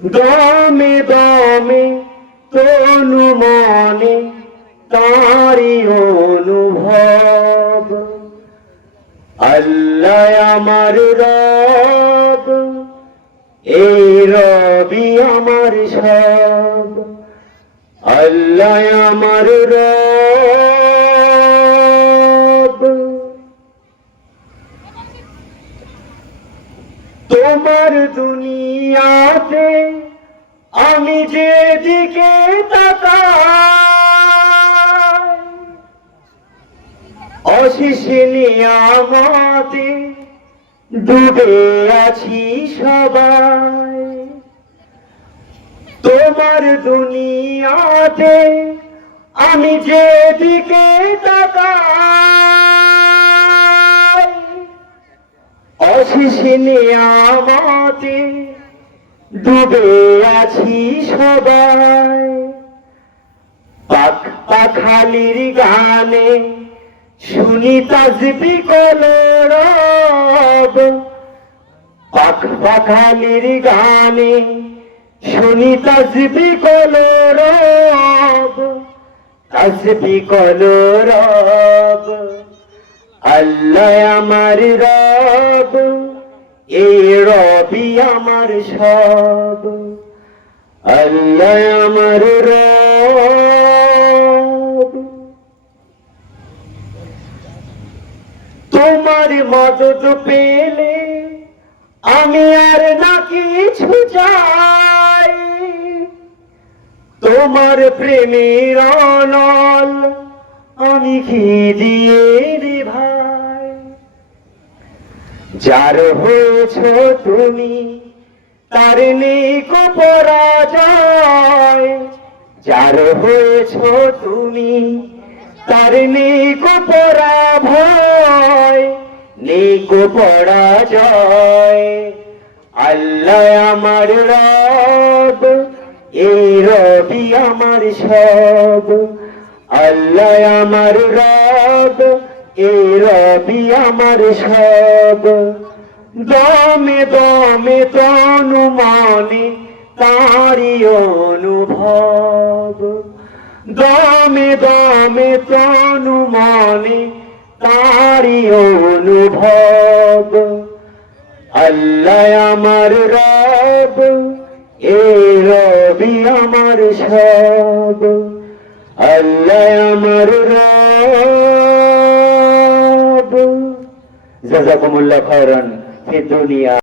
দমে দমে তনু মনে তারি অনুভব। আল্লাহ আমার রব, এই রবি আমার সব। আল্লাহ আমার রব। তোমার দুনিয়াতে আমি যেদিকে তাকাই, অশেষ নিয়ামতে ডুবে আছি সবাই। তোমার দুনিয়াতে আমি যেদিকে তাকাই, অশেষ নিয়ামতে ডুবে আছি সবাই। পাখ পাখালির গানে শুনি তাসবিহ কলরব। পাখ পাখালির গানে শুনি তাসবিহ কলরব। তাসবিহ কলরব। আল্লাহ আমার রব, এই রবি আমার সব। আল্লাহ আমার রব। তোমার মদদ পেলে আমি আর না কিছু চাই। তোমার প্রেমের অনল আমি কি দিয়ে রে ভাই। যার হয়েছ তুমি তার নেই কো পরাজয়। যার হয়েছ তুমি তার নেই কো পরাভয়। নেই কো পরাজয়। আল্লাহ আমার রব, এই রবি আমার সব। আল্লাহ আমার রব, এই রবি আমার সব। দমে দমে তনু মনে তারি অনুভব। দমে দমে তনু মনে তারি অনুভব। আল্লাহ আমার রব, এই রবি আমার সব। আল্লাহ আমার রব। জাযাকুমুল্লাহ খায়রান ফি দুনিয়া।